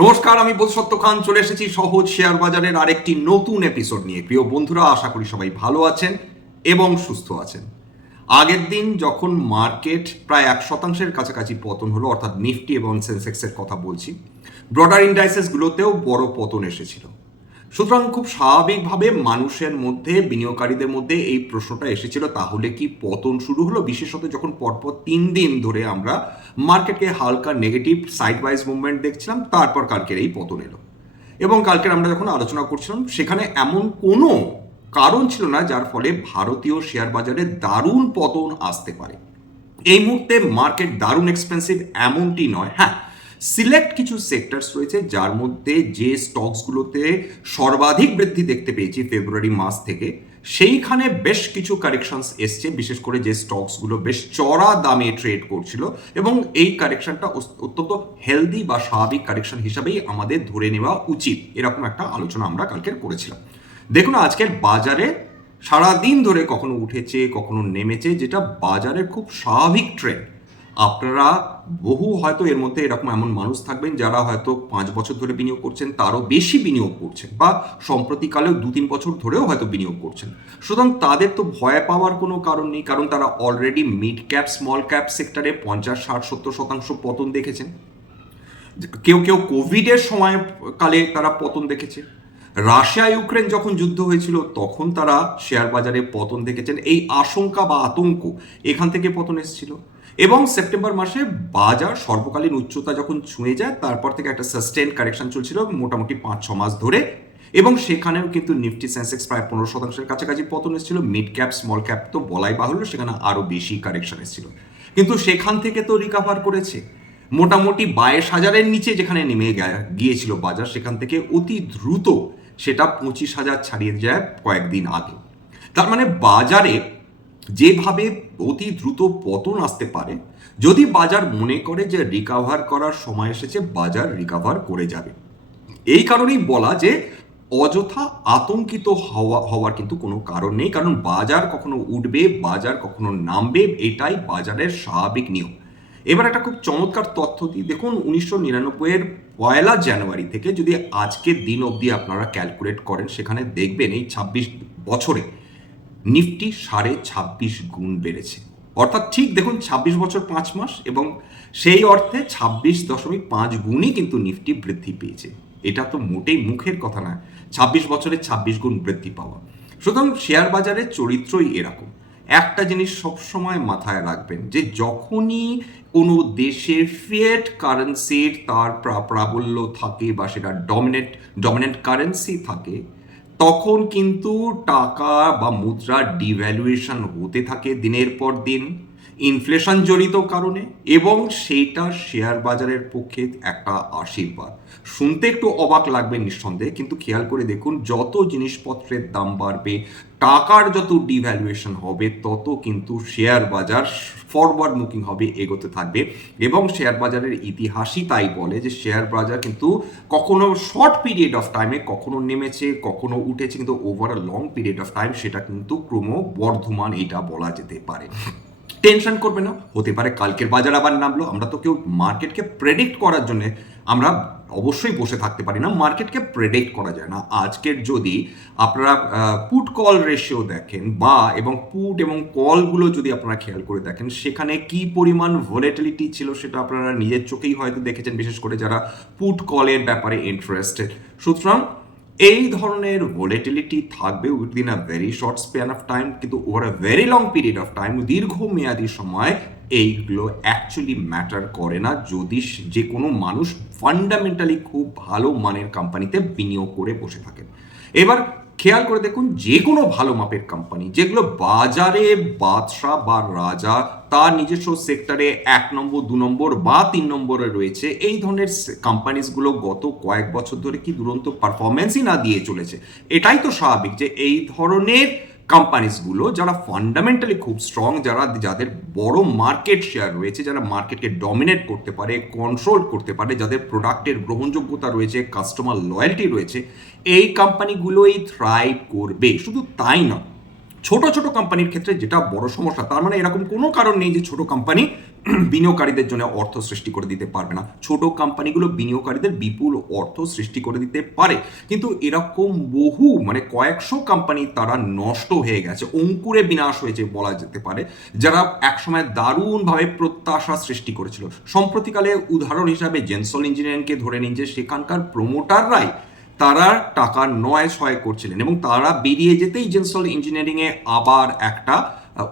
নমস্কার, আমি বোধসত্য খান, চলে এসেছি সহজ শেয়ার বাজারের আরেকটি নতুন এপিসোড নিয়ে। প্রিয় বন্ধুরা, আশা করি সবাই ভালো আছেন এবং সুস্থ আছেন। আগের দিন যখন মার্কেট প্রায় এক শতাংশের কাছাকাছি পতন হলো, অর্থাৎ নিফটি এবং সেন্সেক্সের কথা বলছি, ব্রডার ইন্ডাইসেসগুলোতেও বড় পতন এসেছিল। সুতরাং খুব স্বাভাবিকভাবে মানুষের মধ্যে, বিনিয়োগকারীদের মধ্যে এই প্রশ্নটা এসেছিল, তাহলে কি পতন শুরু হলো? বিশেষত যখন পরপর তিন দিন ধরে আমরা মার্কেটকে হালকা নেগেটিভ সাইড ওয়াইজ মুভমেন্ট দেখছিলাম, তারপর কালকের এই পতন এলো। এবং কালকের আমরা যখন আলোচনা করছিলাম, সেখানে এমন কোনো কারণ ছিল না, যার ফলে ভারতীয় শেয়ার বাজারে দারুণ পতন আসতে পারে। এই মুহূর্তে মার্কেট দারুণ এক্সপেন্সিভ এমনটি নয়। হ্যাঁ সিলেক্ট কিছু সেক্টরস রয়েছে যার মধ্যে যে স্টকসগুলোতে সর্বাধিক বৃদ্ধি দেখতে পেয়েছি ফেব্রুয়ারি মাস থেকে, সেইখানে বেশ কিছু কারেকশনস এসছে, বিশেষ করে যে স্টকসগুলো বেশ চড়া দামে ট্রেড করছিল এবং এই কারেকশনটা অত্যন্ত হেলদি বা স্বাভাবিক কারেকশন হিসাবেই আমাদের ধরে নেওয়া উচিত। এরকম একটা আলোচনা আমরা কালকে করেছিলাম। দেখুন, আজকের বাজারে সারাদিন ধরে কখনো উঠেছে, কখনো নেমেছে, যেটা বাজারের খুব স্বাভাবিক ট্রেন্ড আপনারা বহু হয়তো এর মধ্যে এরকম এমন মানুষ থাকবেন যারা হয়তো পাঁচ বছর ধরে বিনিয়োগ করছেন, তারও বেশি বিনিয়োগ করছেন বা সম্প্রতিকালেও দু তিন বছর ধরেও হয়তো বিনিয়োগ করছেন। সুতরাং তাদের তো ভয় পাওয়ার কোনো কারণ নেই, কারণ তারা already mid cap small cap সেক্টরে পঞ্চাশ, ষাট, সত্তর শতাংশ পতন দেখেছেন। কেউ কেউ কোভিডের সময় কালে তারা পতন দেখেছে। রাশিয়া ইউক্রেন যখন যুদ্ধ হয়েছিল, তখন তারা শেয়ার বাজারে পতন দেখেছেন। এই আশঙ্কা বা আতঙ্ক এখান থেকে পতন এসেছিল। এবং সেপ্টেম্বর মাসে বাজার সর্বকালীন উচ্চতা যখন ছুঁয়ে যায়, তারপর থেকে একটা সাস্টেন কারেকশন চলছিল মোটামুটি পাঁচ, ছ মাস ধরে। এবং সেখানেও কিন্তু নিফটি সেন্সেক্স প্রায় পনেরো শতাংশের কাছাকাছি পতন এসেছিল। মিড ক্যাপ স্মল ক্যাপ তো বলাই বাহুল্য, সেখানে আরও বেশি কারেকশন এসেছিল। কিন্তু সেখান থেকে তো রিকাভার করেছে। মোটামুটি বাইশ হাজারের নিচে যেখানে নেমে গিয়েছিল বাজার, সেখান থেকে অতি দ্রুত সেটা পঁচিশ হাজার ছাড়িয়ে যায় কয়েকদিন আগে। তার মানে বাজারে যেভাবে অতি দ্রুত পতন আসতে পারে, যদি বাজার মনে করে যে রিকাভার করার সময় এসেছে, বাজার রিকাভার করে যাবে। এই কারণেই বলা যে অযথা আতঙ্কিত হওয়া, হওয়ার কিন্তু কোনো কারণ নেই, কারণ বাজার কখনো উঠবে, বাজার কখনো নামবে, এটাই বাজারের স্বাভাবিক নিয়ম। এবার একটা খুব চমৎকার তথ্য দিই দেখুন, উনিশশো নিরানব্বইয়ের পয়লা জানুয়ারি থেকে যদি আজকের দিন অবধি আপনারা ক্যালকুলেট করেন, সেখানে দেখবেন এই ছাব্বিশ বছরে নিফটি সাড়ে ছাব্বিশ গুণ বেড়েছে। অর্থাৎ ঠিক দেখুন, ছাব্বিশ বছর পাঁচ মাস এবং সেই অর্থে ছাব্বিশ দশমিক পাঁচ গুণই কিন্তু নিফটি বৃদ্ধি পেয়েছে। এটা তো মোটেই মুখের কথা না, ছাব্বিশ বছরে ছাব্বিশ গুণ বৃদ্ধি পাওয়া। সুতরাং শেয়ার বাজারের চরিত্রই এরকম। একটা জিনিস সবসময় মাথায় রাখবেন যে যখনই কোনো দেশের ফিয়েট কারেন্সির তার প্রাবল্য থাকে বা সেটা ডমিনেট ডমিনেন্ট কারেন্সি থাকে তখন কিন্তু টাকা বা মুদ্রা ডিভ্যালুয়েশন হতে থাকে দিনের পর দিন। ইনফ্লেশন জড়িত কারণে এবং সেইটা শেয়ার বাজারের পক্ষে একটা আশীর্বাদ। শুনতে একটু অবাক লাগবে নিঃসন্দেহে, কিন্তু খেয়াল করে দেখুন, যত জিনিসপত্রের দাম বাড়বে, টাকার যত ডিভ্যালুয়েশন হবে, তত কিন্তু শেয়ার বাজার ফরওয়ার্ড মুখিং হবে, এগোতে থাকবে। এবং শেয়ার বাজারের ইতিহাসই তাই বলে যে শেয়ার বাজার কিন্তু কখনো শর্ট পিরিয়ড অফ টাইমে কখনো নেমেছে, কখনো উঠেছে, কিন্তু over long period of time সেটা কিন্তু ক্রম বর্ধমান এটা বলা যেতে পারে। টেনশন করবে না। হতে পারে কালকের বাজার আবার নামলো। আমরা তো কেউ মার্কেটকে প্রেডিক্ট করার জন্য আমরা অবশ্যই বসে থাকতে পারি না। মার্কেটকে প্রেডিক্ট করা যায় না। আজকের যদি আপনারা পুট কল রেশিও দেখেন বা এবং পুট এবং কলগুলো যদি আপনারা খেয়াল করে দেখেন, সেখানে কি পরিমাণ ভোলেটিলিটি ছিল সেটা আপনারা নিজের চোখেই হয়তো দেখেছেন, বিশেষ করে যারা পুট কলের ব্যাপারে ইন্টারেস্টেড সুতরাং এই ধরনের ভোলেটিলিটি থাকবে within a very short span of time কিন্তু over a very long period of time দীর্ঘমেয়াদী সময় এইগুলো অ্যাকচুয়ালি ম্যাটার করে না। যদি যে কোনো মানুষ ফান্ডামেন্টালি খুব ভালো মানের কোম্পানিতে বিনিয়োগ করে বসে থাকেন। এবার খেয়াল করে দেখুন যে কোনো ভালো মাপের কোম্পানি যেগুলো বাজারে বাদশাহ বা রাজা, তার নিজস্ব সেক্টরে এক নম্বর, দু নম্বর বা তিন নম্বরে রয়েছে, এই ধরনের কোম্পানিজগুলো গত কয়েক বছর ধরে কি দুরন্ত পারফরমেন্সই না দিয়ে চলেছে। এটাই তো স্বাভাবিক যে এই ধরনের কোম্পানিজগুলো যারা ফান্ডামেন্টালি খুব স্ট্রং যারা যাদের বড় মার্কেট শেয়ার রয়েছে, যারা মার্কেটকে ডমিনেট করতে পারে কন্ট্রোল করতে পারে, যাদের প্রোডাক্টের গ্রহণযোগ্যতা রয়েছে কাস্টমার লয়্যালটি রয়েছে, এই কোম্পানিগুলোই থ্রাইভ করবে। শুধু তাই না ছোট ছোট কোম্পানির ক্ষেত্রে যেটা বড় সমস্যা, তার মানে এরকম কোনো কারণ নেই যে ছোট কোম্পানি বিনিয়োগকারীদের জন্য অর্থ সৃষ্টি করে দিতে পারবে না। ছোট কোম্পানিগুলো বিনিয়োগকারীদের বিপুল অর্থ সৃষ্টি করে দিতে পারে। কিন্তু এরকম বহু মানে কয়েকশো কোম্পানি তারা নষ্ট হয়ে গেছে, অঙ্কুরে বিনাশ হয়েছে বলা যেতে পারে, যারা একসময় দারুণভাবে প্রত্যাশা সৃষ্টি করেছিল। সম্প্রতিকালে উদাহরণ হিসাবে জেনসল ইঞ্জিনিয়ারিংকে ধরে নিন যে, সেখানকার প্রমোটাররাই তারা টাকা নয় ছয় করছিলেন এবং তারা বেরিয়ে যেতেই জেনসল ইঞ্জিনিয়ারিংয়ে আবার একটা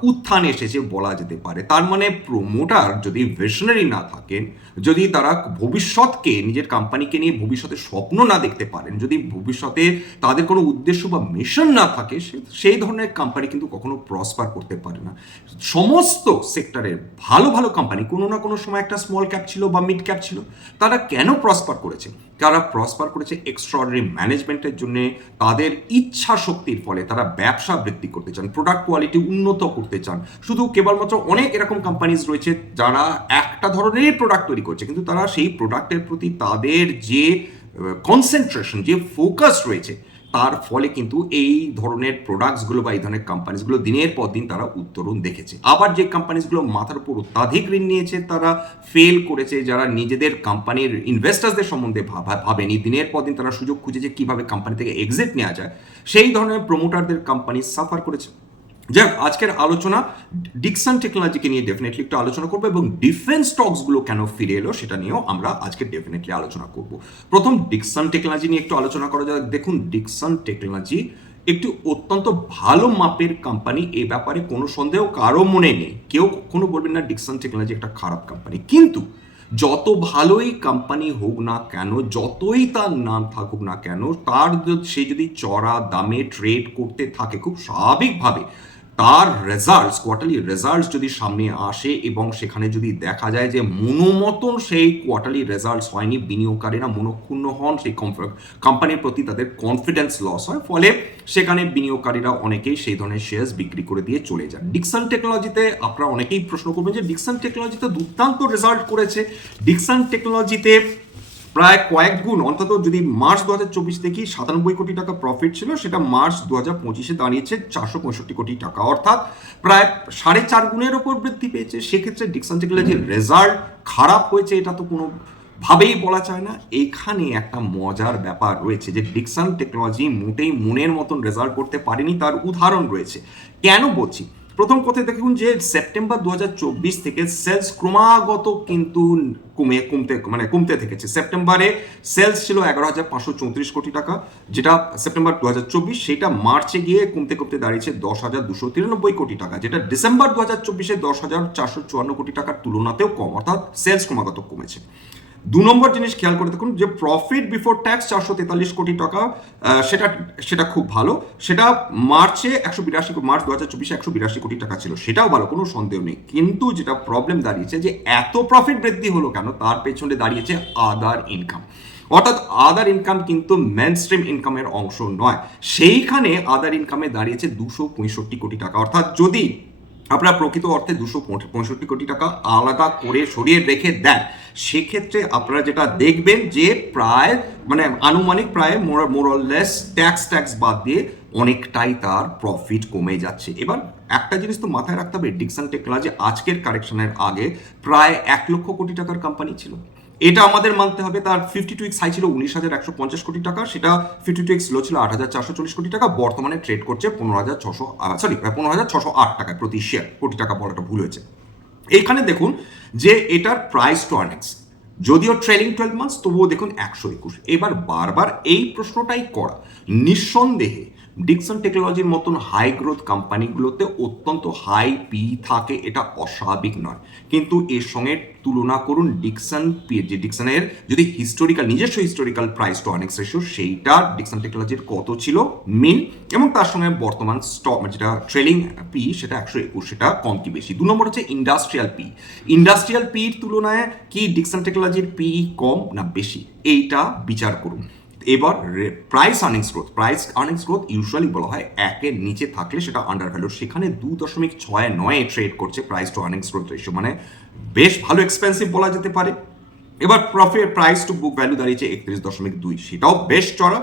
উত্থান এসেছে বলা যেতে পারে। তার মানে প্রমোটার যদি ভিশনারি না থাকেন, যদি তারা ভবিষ্যৎকে, নিজের কোম্পানিকে নিয়ে ভবিষ্যতে স্বপ্ন না দেখতে পারেন, যদি ভবিষ্যতে তাদের কোনো উদ্দেশ্য বা মিশন না থাকে সেই ধরনের কোম্পানি কিন্তু কখনো প্রসপার করতে পারে না। সমস্ত সেক্টরের ভালো ভালো কোম্পানি কোনো না কোনো সময় একটা স্মল ক্যাপ ছিল বা মিড ক্যাপ ছিল, তারা কেন প্রসপার করেছে? তারা প্রসপার করেছে এক্সট্রাঅর্ডিনারি ম্যানেজমেন্টের জন্য, তাদের ইচ্ছা শক্তির ফলে তারা ব্যবসা বৃদ্ধি করতে চান প্রোডাক্ট কোয়ালিটি উন্নত করতে চান। শুধু কেবলমাত্র অনেক এরকম কোম্পানিজ রয়েছে যারা একটা ধরনেরই প্রোডাক্ট তৈরি করছে, কিন্তু তারা সেই প্রোডাক্টের প্রতি তাদের যে কনসেন্ট্রেশন যে ফোকাস রয়েছে, তার ফলে কিন্তু এই ধরনের প্রোডাক্টসগুলো বা এই ধরনের কোম্পানিজগুলো দিনের পর দিন তারা উত্তরণ দেখেছে। আবার যে কোম্পানিজগুলো মাথার উপর অত্যাধিক ঋণ নিয়েছে, তারা ফেল করেছে, যারা নিজেদের কোম্পানির ইনভেস্টার্সদের সম্বন্ধে ভাবা- ভাবেনি, দিনের পর দিন তারা সুযোগ খুঁজেছে কীভাবে কোম্পানি থেকে এক্সিট নেওয়া যায়, সেই ধরনের প্রমোটারদের কোম্পানি সাফার করেছে। যাক, আজকের আলোচনা ডিকসন টেকনোলজিকে নিয়ে ডেফিনেটলি একটু আলোচনা করব এবং ডিফেন্স স্টকসগুলো কেন ফিরে এলো সেটা নিয়েও আমরা আজকে ডেফিনেটলি আলোচনা করব। প্রথম ডিকসন টেকনোলজি নিয়ে একটু আলোচনা করা যাক। দেখুন ডিকসন টেকনোলজি একটি অত্যন্ত ভালো মাপের কোম্পানি এই ব্যাপারে কোনো সন্দেহ কারও মনে নেই। কেউ কখনো বলবেন না ডিকসন টেকনোলজি একটা খারাপ কোম্পানি কিন্তু যত ভালোই কোম্পানি হোক না কেন, যতই তার নাম থাকুক না কেন, তার সে যদি চড়া দামে ট্রেড করতে থাকে, খুব স্বাভাবিকভাবে তার রেজাল্টস কোয়ার্টারলি রেজাল্টস যদি সামনে আসে এবং সেখানে যদি দেখা যায় যে মনোমতন সেই কোয়ার্টারলি রেজাল্টস হয়নি, বিনিয়োগকারীরা মনক্ষুণ্ণ হন, সেই কোম্পানির প্রতি তাদের কনফিডেন্স লস হয়, ফলে সেখানে বিনিয়োগকারীরা অনেকেই সেই ধরনের শেয়ার্স বিক্রি করে দিয়ে চলে যান। ডিকসন টেকনোলজিতে আপনারা অনেকেই প্রশ্ন করবেন যে ডিকসন টেকনোলজিতে দুর্দান্ত রেজাল্ট করেছে। ডিকসন টেকনোলজিতে প্রায় কয়েক গুণ, অন্তত যদি মার্চ দু হাজার চব্বিশ দেখি সাতানব্বই কোটি টাকা প্রফিট ছিল, সেটা মার্চ দু হাজার পঁচিশে দাঁড়িয়েছে চারশো পঁয়ষট্টি কোটি টাকা। অর্থাৎ প্রায় সাড়ে চার গুণের ওপর বৃদ্ধি পেয়েছে। সেক্ষেত্রে ডিকসন টেকনোলজির রেজাল্ট খারাপ হয়েছে, এটা তো কোনো ভাবেই বলা যায় না। এখানে একটা মজার ব্যাপার রয়েছে যে ডিকসন টেকনোলজি মোটেই মনের মতন রেজাল্ট করতে পারেনি, তার উদাহরণ রয়েছে। কেন বলছি? প্রথম কথা দেখুন যে সেপ্টেম্বর দু হাজার চব্বিশ থেকে সেলস ক্রমাগত কিন্তু কমে, কমতে মানে কমতে থেকেছে। সেপ্টেম্বরে সেলস ছিল এগারো হাজার পাঁচশো চৌত্রিশ কোটি টাকা, যেটা সেপ্টেম্বর দু হাজার চব্বিশ, সেটা মার্চে গিয়ে কমতে কমতে দাঁড়িয়েছে দশ হাজার দুশো তিরানব্বই কোটি টাকা, যেটা ডিসেম্বর দু হাজার চব্বিশে দশ হাজার চারশো চুয়ান্ন কোটি টাকার তুলনাতেও কম, অর্থাৎ সেলস ক্রমাগত কমেছে। দু নম্বর জিনিস খেয়াল করে দেখুন যে প্রফিট বিফোর ট্যাক্স চারশো তেতাল্লিশ কোটি টাকা সেটা সেটা খুব ভালো। সেটা মার্চে একশো বিরাশি, মার্চ দু হাজার চব্বিশে একশো বিরাশি কোটি টাকা ছিল। সেটাও ভালো, কোনো সন্দেহ নেই। কিন্তু যেটা প্রবলেম দাঁড়িয়েছে যে এত প্রফিট বৃদ্ধি হলো কেন, তার পেছনে দাঁড়িয়েছে আদার ইনকাম অর্থাৎ আদার ইনকাম কিন্তু মেন স্ট্রিম ইনকামের অংশ নয়। সেইখানে আদার ইনকামে দাঁড়িয়েছে দুশো পঁয়ষট্টি কোটি টাকা। অর্থাৎ যদি আপনারা প্রকৃত অর্থে দুশো পঁয়ষট্টি কোটি টাকা আলাদা করে সরিয়ে রেখে দেন। সেক্ষেত্রে আপনারা যেটা দেখবেন যে প্রায় মানে আনুমানিক প্রায় মোরলেস ট্যাক্স ট্যাক্স বাদ দিয়ে অনেকটাই তার প্রফিট কমে যাচ্ছে। এবার একটা জিনিস তো মাথায় রাখতে হবে ডিকশন টেকনোলজি আজকের কারেকশনের আগে প্রায় এক লক্ষ কোটি টাকার কোম্পানি ছিল। এটা আমাদের মানতে হবে, তার ফিফটি টু এক্স হাই ছিল উনিশ হাজার একশো পঞ্চাশ কোটি টাকা, সেটা ফিফটি টু এক্স লো ছিল আট হাজার চারশো চল্লিশ কোটি টাকা, বর্তমানে ট্রেড করছে পনেরো হাজার ছশো সরি পনেরো হাজার ছশো আট টাকায় প্রতি শেয়ার কোটি টাকা বলাটা ভুল হয়েছে। এইখানে দেখুন যে এটার প্রাইস টু আর্নিংস যদিও ট্রেলিং টুয়েলভ মান্থস তবুও দেখুন একশো একুশ। এবার বারবার এই প্রশ্নটাই করা। নিঃসন্দেহে ডিকসন টেকনোলজির মতন হাই গ্রোথ কোম্পানিগুলোতে অত্যন্ত হাই পি থাকে, এটা অস্বাভাবিক নয়। কিন্তু এর সঙ্গে তুলনা করুন ডিকসন যে ডিকসনের যদি হিস্টোরিক্যাল নিজস্ব historical price to annex ratio সেইটা ডিকসন টেকনোলজির কত ছিল? মিন এবং তার সঙ্গে বর্তমান স্টক যেটা ট্রেলিং পি সেটা একশো একুশ, সেটা কম কি বেশি? দু নম্বর হচ্ছে ইন্ডাস্ট্রিয়াল পি ইন্ডাস্ট্রিয়াল পির তুলনায় কি ডিকসন টেকনোলজির পি কম না বেশি? এইটা বিচার করুন। এবার price earnings growth price earnings growth usually বলা হয় একের নিচে থাকলে সেটা আন্ডার ভ্যালু সেখানে দু দশমিক ছয় নয়ে ট্রেড করছে price to earnings growth ratio মানে বেশ ভালো এক্সপেন্সিভ বলা যেতে পারে। এবার profit price to book value দাঁড়িয়েছে একত্রিশ দশমিক দুই। সেটাও বেশ চড়া।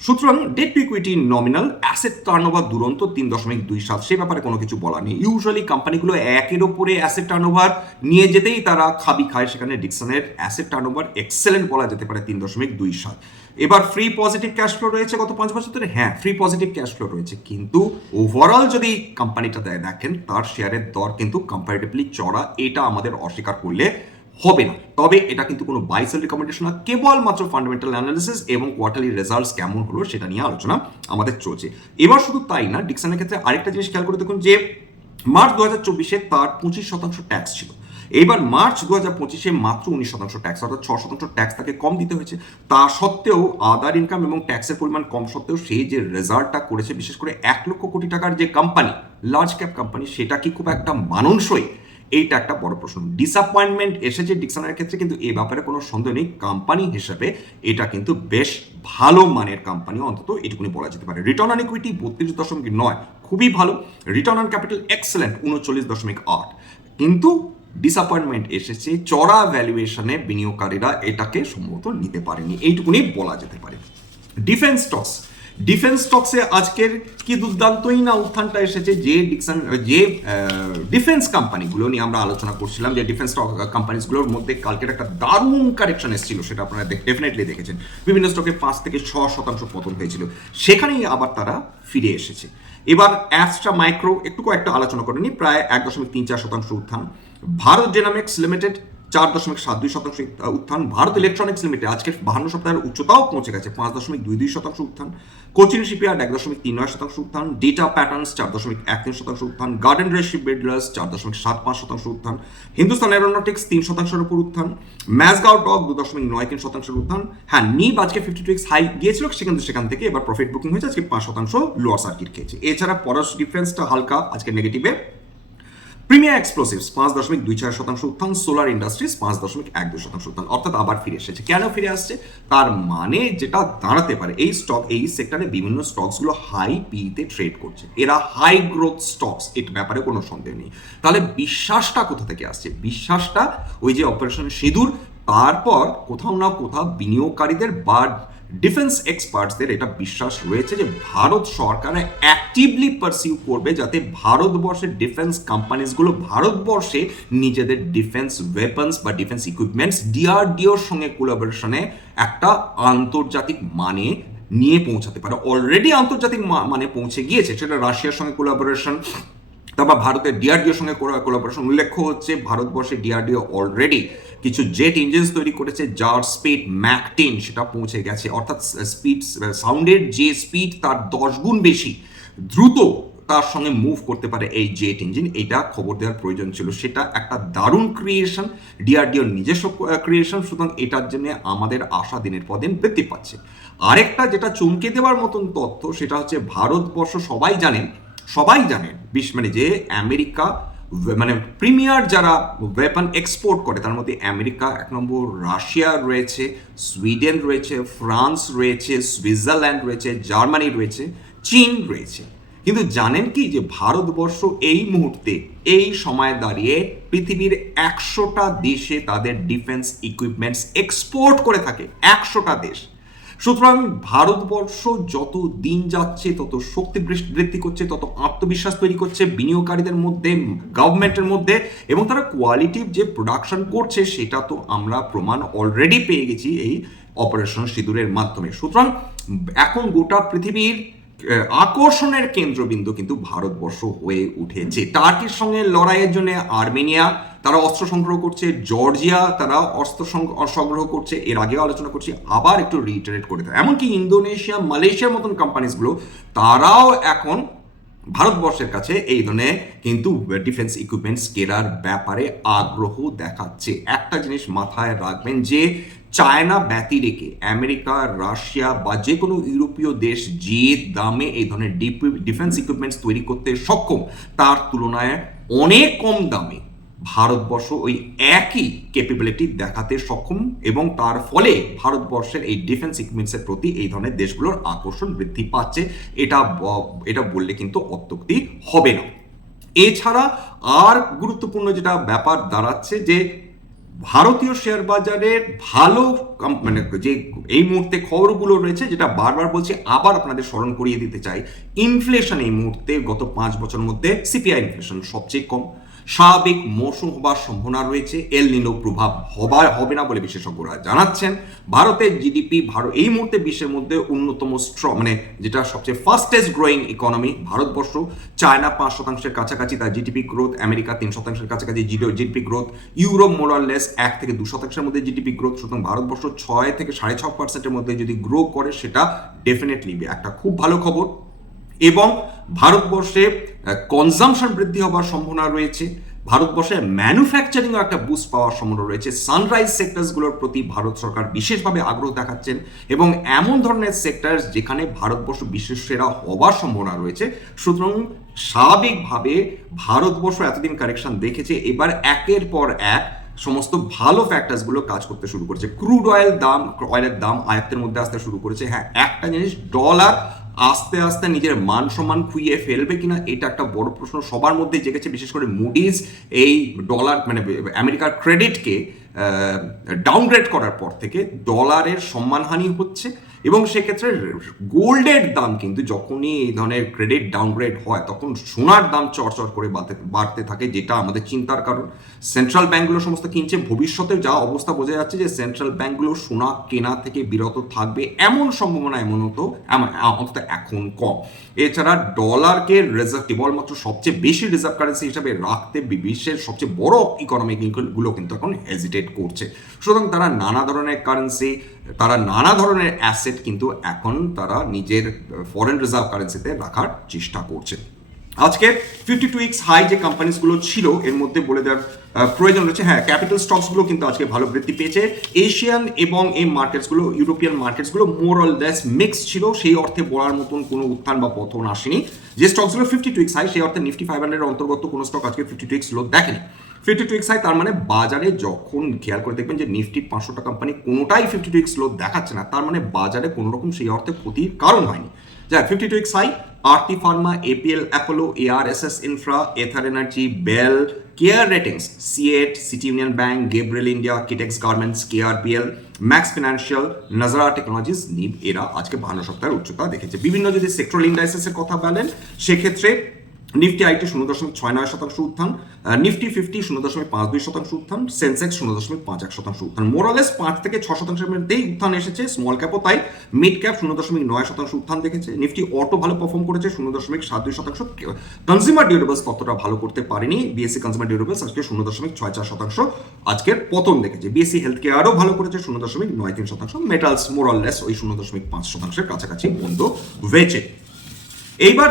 সুতরাং debt to equity nominal asset turnover দুরন্ত তিন দশমিক দুই সাত সে ব্যাপারে কোনো কিছু বলা নেই। ইউজুয়ালি কোম্পানিগুলো একের ওপরে অ্যাসেট টার্নওভার নিয়ে যেতেই তারা খাবি খায়, সেখানে ডিকসনের অ্যাসেট টার্নওভার এক্সেলেন্ট বলা যেতে পারে তিন দশমিক দুই সাত। এবার ফ্রি পজিটিভ ক্যাশ ফ্লো রয়েছে গত পাঁচ বছর ধরে? হ্যাঁ ফ্রি পজিটিভ ক্যাশ ফ্লো রয়েছে। কিন্তু ওভারঅল যদি কোম্পানিটা দেখেন, তার শেয়ারের দর কিন্তু কম্পারেটিভলি চড়া, এটা আমাদের অস্বীকার করলে হবে না। তবে এটা কিন্তু কোনো বাইসেল রিকমেন্ডেশন না, কেবলমাত্র ফান্ডামেন্টাল অ্যানালিসিস এবং কোয়ার্টারলি রেজাল্টস কেমন হলো সেটা নিয়ে আলোচনা আমাদের চলছে। এবার শুধু তাই না ডিকসনের ক্ষেত্রে আরেকটা জিনিস খেয়াল করে দেখুন যে মার্চ দু হাজার চব্বিশে তার পঁচিশ শতাংশ ট্যাক্স ছিল। এইবার মার্চ দু হাজার পঁচিশে মাত্র উনিশ শতাংশ ট্যাক্স অর্থাৎ ছ শতাংশ ট্যাক্স তাকে কম দিতে হয়েছে। তা সত্ত্বেও আদার ইনকাম এবং ট্যাক্সের পরিমাণ কম সত্ত্বেও সেই যে রেজাল্টটা করেছে, বিশেষ করে এক লক্ষ কোটি টাকার যে কোম্পানি লার্জ ক্যাপ কোম্পানি সেটা কি খুব একটা মানানসই? এইটা একটা বড় প্রশ্ন। ডিসঅ্যাপয়েন্টমেন্ট এসেছে ডিকশনারির ক্ষেত্রে, কিন্তু এই ব্যাপারে কোনো সন্দেহ নেই। কোম্পানি হিসেবে এটা কিন্তু বেশ ভালো মানের কোম্পানি অন্তত এটুকুনি বলা যেতে পারে। রিটার্ন অন ইকুইটি বত্রিশ দশমিক নয়, খুবই ভালো। রিটার্ন অন ক্যাপিটাল এক্সেলেন্ট উনচল্লিশ দশমিক আট। কিন্তু ডিসঅ্যাপয়েন্টমেন্ট এসেছে, চড়া ভ্যালুয়েশনে বিনিয়োগকারীরা এটাকে সম্ভবত নিতে পারেনি। এইটুকুনি বলা যেতে পারে। ডিফেন্স স্টকস ডিফেন্স স্টকসে আজকের কি দুর্দান্তই না উত্থানটা এসেছে? যে ডিকশন যে ডিফেন্স কোম্পানিগুলো নিয়ে আমরা আলোচনা করছিলাম, যে ডিফেন্স স্টক কোম্পানিজগুলোর মধ্যে কালকের একটা দারুণ কারেকশন এসেছিল, সেটা আপনারা ডেফিনেটলি দেখেছেন। বিভিন্ন স্টকে পাঁচ থেকে ছ শতাংশ পতন হয়েছিল। সেখানেই আবার তারা ফিরে এসেছে। এবার অ্যাপসটা মাইক্রো একটু কয়েকটা আলোচনা করেনি প্রায় এক দশমিক তিন চার শতাংশ উত্থান। ভারত ডেনামিক্স লিমিটেড চার দশমিক সাত দুই শতাংশ উত্থান ভারত ইলেকট্রনিক্স লিমিটেড আজকে বাহান্ন সপ্তাহের উচ্চতাও পৌঁছে গেছে, পাঁচ দশমিক দুই দুই শতাংশ উত্থান। কোচিন শিপইয়ার্ড এক দশমিক তিন নয় শতাংশ উত্থান। ডেটা প্যাটার্নস চার দশমিক এক তিন শতাংশ উত্থান। গার্ডেন রেস শিপ বিল্ডার্স চার দশমিক সাত পাঁচ শতাংশ উত্থান। হিন্দুস্তান এরোনটিক্স তিন শতাংশের উপর উত্থান। ম্যাসগাও ডগ দু দশমিক নয় তিন শতাংশের উত্থান। হ্যাঁ নিব আজকে ফিফটি টু এক্স হাই গিয়েছিল সেখান থেকে সেখান থেকে এবার প্রফিট বুকিং হয়েছে। আজকে পাঁচ শতাংশ লোয়ার সার্কিট খেয়েছে। এছাড়া পরশ ডিফারেন্সটা হালকা, আজকে নেগেটিভে প্রিমিয়ার এক্সপ্লোসিভস পাঁচ দশমিক দুই চার শতাংশ উত্থান। সোলার ইন্ডাস্ট্রিজ পাঁচ দশমিক এক দুই শতাংশ উত্থান। অর্থাৎ আবার ফিরে এসেছে। কেন ফিরে আসছে? তার মানে যেটা দাঁড়াতে পারে, এই স্টক এই সেক্টরে বিভিন্ন স্টকসগুলো হাই পিতে ট্রেড করছে। এরা হাই গ্রোথ স্টকস এর ব্যাপারে কোনো সন্দেহ নেই। তাহলে বিশ্বাসটা কোথা থেকে আসছে? বিশ্বাসটা ওই যে অপারেশন সিঁদুর, তারপর কোথাও না কোথাও বিনিয়োগকারীদের বা ডিফেন্স এক্সপার্টসদের এটা বিশ্বাস রয়েছে যে ভারত সরকার অ্যাক্টিভলি পারসিউ করবে যাতে ভারতবর্ষের ডিফেন্স কোম্পানিজগুলো ভারতবর্ষে নিজেদের ডিফেন্স ওয়েপন্স বা ডিফেন্স ইকুইপমেন্টস ডিআরডিওর সঙ্গে কোলাবোরেশনে একটা আন্তর্জাতিক মানে নিয়ে পৌঁছাতে পারে। অলরেডি আন্তর্জাতিক মানে পৌঁছে গিয়েছে। সেটা রাশিয়ার সঙ্গে কোলাবোরেশন তারপর ভারতের ডিআরডিওর সঙ্গে কোলাবোরেশন উল্লেখ্য হচ্ছে, ভারতবর্ষে ডিআরডিও অলরেডি কিছু জেট ইঞ্জিনস তৈরি করেছে, যার স্পিড ম্যাক টেন সেটা পৌঁছে গেছে। অর্থাৎ স্পিড সাউন্ডের যে স্পিড তার দশ গুণ বেশি দ্রুত তার সঙ্গে মুভ করতে পারে এই জেট ইঞ্জিন এটা খবর দেওয়ার প্রয়োজন ছিল। সেটা একটা দারুণ ক্রিয়েশন ডিআরডিওর নিজস্ব ক্রিয়েশন সুতরাং এটার জন্য আমাদের আশা দিনের পর দিন বৃদ্ধি পাচ্ছে। আরেকটা যেটা চমকে দেওয়ার মতন তথ্য, সেটা হচ্ছে, ভারতবর্ষ সবাই জানেন সবাই জানেন বিশ মানে যে আমেরিকা মানে প্রিমিয়ার যারা ওয়েপন এক্সপোর্ট করে, তার মধ্যে আমেরিকা এক নম্বর, রাশিয়া রয়েছে, সুইডেন রয়েছে, ফ্রান্স রয়েছে, সুইজারল্যান্ড রয়েছে, জার্মানি রয়েছে, চীন রয়েছে। কিন্তু জানেন কি যে ভারতবর্ষ এই মুহূর্তে, এই সময় দাঁড়িয়ে পৃথিবীর একশোটা দেশে তাদের ডিফেন্স ইকুইপমেন্টস এক্সপোর্ট করে থাকে। একশোটা দেশ। সুতরাং ভারতবর্ষ যত দিন যাচ্ছে, তত শক্তি বৃদ্ধি করছে, তত আত্মবিশ্বাস তৈরি করছে বিনিয়োগকারীদের মধ্যে গভর্নমেন্টের মধ্যে এবং তারা কোয়ালিটিভ যে প্রোডাকশন করছে, সেটা তো আমরা প্রমাণ অলরেডি পেয়ে গেছি এই অপারেশন সিঁদুরের মাধ্যমে। সুতরাং এখন গোটা পৃথিবীর আকর্ষণের কেন্দ্রবিন্দু কিন্তু ভারতবর্ষ হয়ে উঠেছে। টার্কির সঙ্গে লড়াইয়ের জন্য আর্মেনিয়া, তারা অস্ত্র সংগ্রহ করছে। জর্জিয়া, তারা অস্ত্র সংগ্রহ করছে। এর আগেও আলোচনা করছি, আবার একটু রিটারেট করে দেয়। এমনকি ইন্দোনেশিয়া, মালয়েশিয়ার মতন কোম্পানিজগুলো তারাও এখন ভারতবর্ষের কাছে এই ধরনের কিন্তু ডিফেন্স ইকুইপমেন্টস কেনার ব্যাপারে আগ্রহ দেখাচ্ছে। একটা জিনিস মাথায় রাখবেন যে চায়না ব্যতি রেখে আমেরিকা, রাশিয়া বা যে কোনো ইউরোপীয় দেশ যে দামে এই ধরনের ডিফেন্স ইকুইপমেন্টস তৈরি করতে সক্ষম, তার তুলনায় অনেক কম দামে ভারতবর্ষ ওই একই ক্যাপেবিলিটি দেখাতে সক্ষম এবং তার ফলে ভারতবর্ষের এই ডিফেন্স ইকুইপমেন্টসের প্রতি এই ধরনের দেশগুলোর আকর্ষণ বৃদ্ধি পাচ্ছে। এটা এটা বললে কিন্তু অত্যুক্তি হবে না। এছাড়া আর গুরুত্বপূর্ণ যেটা ব্যাপার দাঁড়াচ্ছে যে ভারতীয় শেয়ার বাজারের ভালো মানে যে এই মুহূর্তে খবরগুলো রয়েছে, যেটা বারবার বলছি, আবার আপনাদের স্মরণ করিয়ে দিতে চাই। ইনফ্লেশন এই মুহূর্তে গত পাঁচ বছর মধ্যে সিপিআই ইনফ্লেশন সবচেয়ে কম। স্বাভাবিক মৌসুম হবার সম্ভাবনা রয়েছে। এল নিনো প্রভাব হবার, হবে না বলে বিশেষজ্ঞরা জানাচ্ছেন। ভারতের জিডিপি ভারত, এই মুহূর্তে বিশ্বের মধ্যে অন্যতম স্ট্র মানে যেটা সবচেয়ে fastest growing economy Bharatvarsha. China পাঁচ শতাংশের কাছাকাছি তার জিডিপি গ্রোথ আমেরিকা তিন শতাংশের কাছাকাছি জিডিপি গ্রোথ ইউরোপ মোরাললেস এক থেকে দু শতাংশের মধ্যে জিডিপি গ্রোথ সুতরাং ভারতবর্ষ ছয় থেকে সাড়ে ছ পার্সেন্টের মধ্যে যদি গ্রো করে, সেটা ডেফিনেটলি একটা খুব ভালো খবর। এবং ভারতবর্ষে কনজামশন বৃদ্ধি হবার সম্ভাবনা রয়েছে। ভারতবর্ষে ম্যানুফ্যাকচারিংও একটা বুস্ট পাওয়ার সম্ভাবনা রয়েছে। সানরাইজ সেক্টরসগুলোর প্রতি ভারত সরকার বিশেষভাবে আগ্রহ দেখাচ্ছেন এবং এমন ধরনের সেক্টর যেখানে ভারতবর্ষ বিশ্বের সেরা হবার সম্ভাবনা রয়েছে। সুতরাং স্বাভাবিকভাবে ভারতবর্ষ এতদিন কারেকশন দেখেছে, এবার একের পর এক সমস্ত ভালো ফ্যাক্টরসগুলো কাজ করতে শুরু করেছে। ক্রুড অয়েল দাম অয়েলের দাম আয়ত্তের মধ্যে আসতে শুরু করেছে। হ্যাঁ একটা জিনিস ডলার আস্তে আস্তে নিজের মান সম্মান খুইয়ে ফেলবে কিনা, এটা একটা বড় প্রশ্ন সবার মধ্যে জেগেছে, বিশেষ করে মুডিজ এই ডলার মানে আমেরিকার ক্রেডিটকে ডাউনগ্রেড করার পর থেকে ডলারের সম্মানহানি হচ্ছে এবং সেক্ষেত্রে গোল্ডের দাম কিন্তু যখনই এই ধরনের ক্রেডিট ডাউনগ্রেড হয়, তখন সোনার দাম চড়চড় করে বাড়তে বাড়তে থাকে, যেটা আমাদের চিন্তার কারণ। সেন্ট্রাল ব্যাঙ্কগুলো সমস্ত কিনছে। ভবিষ্যতে যা অবস্থা বোঝা যাচ্ছে যে সেন্ট্রাল ব্যাঙ্কগুলো সোনা কেনা থেকে বিরত থাকবে এমন সম্ভাবনা এমন- অন্তত এখন কম। এছাড়া ডলারকে রিজার্ভ কেবলমাত্র সবচেয়ে বেশি রিজার্ভ কারেন্সি হিসাবে রাখতে বিশ্বের সবচেয়ে বড় ইকোনমিকগুলো কিন্তু এখন হেজিটেট করছে। সুতরাং তারা নানা ধরনের কারেন্সি তারা নানা ধরনের অ্যাসেট কিন্তু এখন তারা নিজের ফরেন রিজার্ভ কারেন্সিতে রাখার চেষ্টা করছে। আজকে ফিফটি টু উইক্স হাই যে কোম্পানিজগুলো ছিল, এর মধ্যে বলে দেওয়ার প্রয়োজন রয়েছে। হ্যাঁ ক্যাপিটাল স্টকসগুলো কিন্তু আজকে ভালো বৃদ্ধি পেয়েছে। এশিয়ান এবং এই মার্কেটসগুলো ইউরোপিয়ান মার্কেটসগুলো মোর অল লেস মিক্স ছিল। সেই অর্থে বলার মতন কোনো উত্থান বা পতন আসেনি। যে স্টকসগুলো ফিফটি টু উইক্স হাই সেই অর্থে নিফটি ফাইভ হান্ড্রেডের অন্তর্গত কোনো স্টক আজকে ফিফটি টু উইক্স লো দেখেনি। ফিফটি টু এক্স হাই তার মানে বাজারে যখন খেয়াল করে দেখবেন যে নিফটি পাঁচশোটা কোম্পানি কোনোটাই ফিফটি টু এক্স লো দেখাচ্ছে না, তার মানে বাজারে কোনো রকম সেই অর্থে ক্ষতির কারণ হয়নি। যাক fifty two ex high RT Pharma APL Apollo ARSS Infra Ather Energy Bel Care Ratings CEAT City Union Bank Gabriel India Kitex Garments KRPL Max Financial Nazara Technologies Nibe এরা আজকে বাহান্ন সপ্তাহের উচ্চতা দেখেছে। বিভিন্ন যদি সেক্টরাল ইন্ডাইসেসের কথা বলেন, সেক্ষেত্রে নিফটি আইটি শূন্য দশমিক ছয় নয় শতাংশ উত্থান নিফটি ফিফটি শূন্য দশমিক পাঁচ দুই শতাংশ উত্থান, সেন্সেক্স শূন্য দশমিক পাঁচ এক শতাংশ উত্থান। মোরালেস পাঁচ থেকে ছ শতাংশের মধ্যেই উত্থান এসেছে স্মল ক্যাপও তাই। মিড ক্যাপ শূন্য দশমিক নয় শতাংশ উত্থান দেখেছে। নিফটি অটো ভালো পারফর্ম করেছে, শূন্য দশমিক সাত দুই শতাংশ। কনজিউমার ডিউরেবলস ততটা ভালো করতে পারেনি। বিএসসি কনজিউমার ডিউরেবলস আজকে শূন্য দশমিক ছয় চার শতাংশ আজকের পতন দেখেছে। বিএসসি হেলথ কেয়ারও ভালো করেছে, শূন্য দশমিক নয় তিন শতাংশ। মেটালস মোরাললেস ওই শূন্য দশমিক পাঁচ শতাংশের কাছাকাছি বন্ধ হয়েছে। এইবার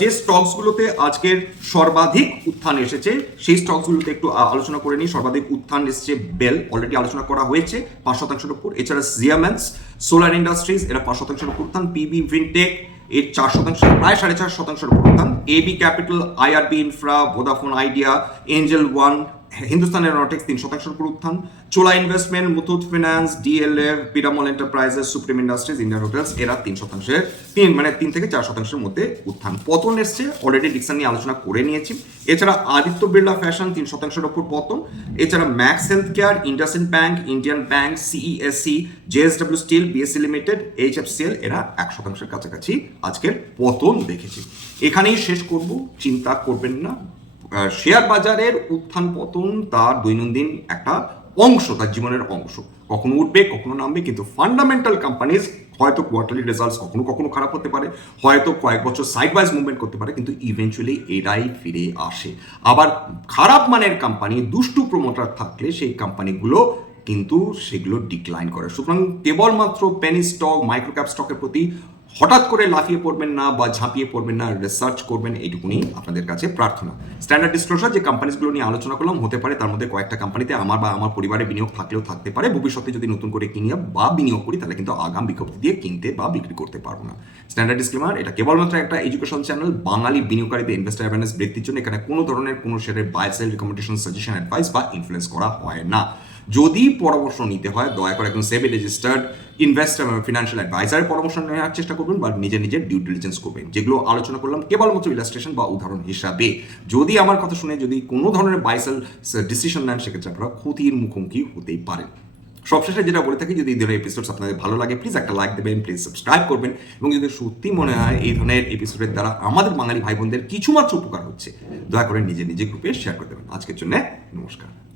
যে স্টকসগুলোতে আজকের সর্বাধিক উত্থান এসেছে, সেই স্টকসগুলোতে একটু আলোচনা করে নিই। সর্বাধিক উত্থান এসেছে বেল অলরেডি আলোচনা করা হয়েছে, পাঁচ শতাংশের উপর। এছাড়া জিয়াম্যান্স সোলার ইন্ডাস্ট্রিজ এরা পাঁচ শতাংশের উপর উত্থান। পিবি ভিনটেক এর চার শতাংশ প্রায় সাড়ে চার শতাংশের উপর উত্থান। AB Capital IRB Infra Vodafone Idea Angel One Hindustan Aeronautics তিন শতাংশের উপর উত্থান। Chola Investment Muthoot Finance DLF Piramal Enterprises Supreme Industries Indian Hotels এরা তিন শতাংশের, তিন মানে তিন থেকে চার শতাংশের মধ্যে উত্থান। পতন এসছে অলরেডি ডিকশন নিয়ে আলোচনা করে নিয়েছি। এছাড়া আদিত্য বিড়লা ফ্যাশন তিন শতাংশের ওপর পতন। এছাড়া Max Health Care IndusInd Bank Indian Bank CESC JSW Steel BSC Limited HFCL এরা এক শতাংশের কাছাকাছি আজকের পতন দেখেছি। এখানেই শেষ করব, চিন্তা করবেন না। শেয়ার বাজারের উত্থান পতন তার দৈনন্দিন একটা অংশ, তার জীবনের অংশ। কখনো উঠবে, কখনো নামবে, কিন্তু ফান্ডামেন্টাল কোম্পানিজ হয়তো কোয়ার্টারলি রেজাল্টস কখনো কখনো খারাপ হতে পারে, হয়তো কয়েক বছর সাইড ওয়াইজ মুভমেন্ট করতে পারে, কিন্তু ইভেনচুয়ালি এরাই ফিরে আসে। আবার খারাপ মানের কোম্পানি দুষ্টু প্রমোটার থাকলে সেই কোম্পানিগুলো কিন্তু সেগুলো ডিক্লাইন করে। সুতরাং কেবলমাত্র পেনি স্টক মাইক্রোক্যাপ স্টকের প্রতি হঠাৎ করে লাফিয়ে পড়বেন না বা ঝাঁপিয়ে পড়বেন না রিসার্চ করবেন, এইটুকুনি আপনাদের কাছে প্রার্থনা। স্ট্যান্ডার্ড ডিসক্লোজার যে কোম্পানিগুলো নিয়ে আলোচনা করলাম, হতে পারে তার মধ্যে কয়েকটা কোম্পানিতে আমার বা আমার পরিবারে বিনিয়োগ থাকলেও থাকতে পারে। ভবিষ্যতে যদি নতুন করে কিনি বা বিনিয়োগ করি, তাহলে কিন্তু আগাম বিজ্ঞপ্তি দিয়ে কিনতে বা বিক্রি করতে পারব না। স্ট্যান্ডার্ড ডিসক্লেমার এটা কেবলমাত্র একটা এডুকেশন চ্যানেল বাঙালি বিনিয়োগকারীদের ইনভেস্টার অ্যাওয়ারনেস বৃদ্ধির জন্য। এখানে কোনো ধরনের কোনো শেয়ারের buy sell recommendation suggestion advice বা ইনফ্লুয়েন্স করা হয় না। যদি পরামর্শ নিতে হয়, দয়া করে একজন সেভি রেজিস্টার্ড ইনভেস্টার এবং ফিনান্সিয়াল অ্যাডভাইজারের পরামর্শ নেওয়ার চেষ্টা করবেন বা নিজে নিজের ডিউ ডিলিজেন্স করবেন। যেগুলো আলোচনা করলাম কেবলমাত্র ইলাস্ট্রেশন বা উদাহরণ হিসাবে। যদি আমার কথা শুনে যদি কোনো ধরনের বাইসেল ডিসিশন নেন, সেক্ষেত্রে আপনারা ক্ষতির মুখোমুখি হতেই পারেন। সবশেষে যেটা বলে থাকি, যদি এই ধরনের এপিসোডস আপনাদের ভালো লাগে প্লিজ একটা লাইক দেবেন প্লিজ সাবস্ক্রাইব করবেন এবং যদি সত্যি মনে হয় এই ধরনের এপিসোডের দ্বারা আমাদের বাঙালি ভাই বোনদের কিছুমাত্র উপকার হচ্ছে, দয়া করে নিজে নিজে গ্রুপে শেয়ার করে দেবেন। আজকের জন্য নমস্কার।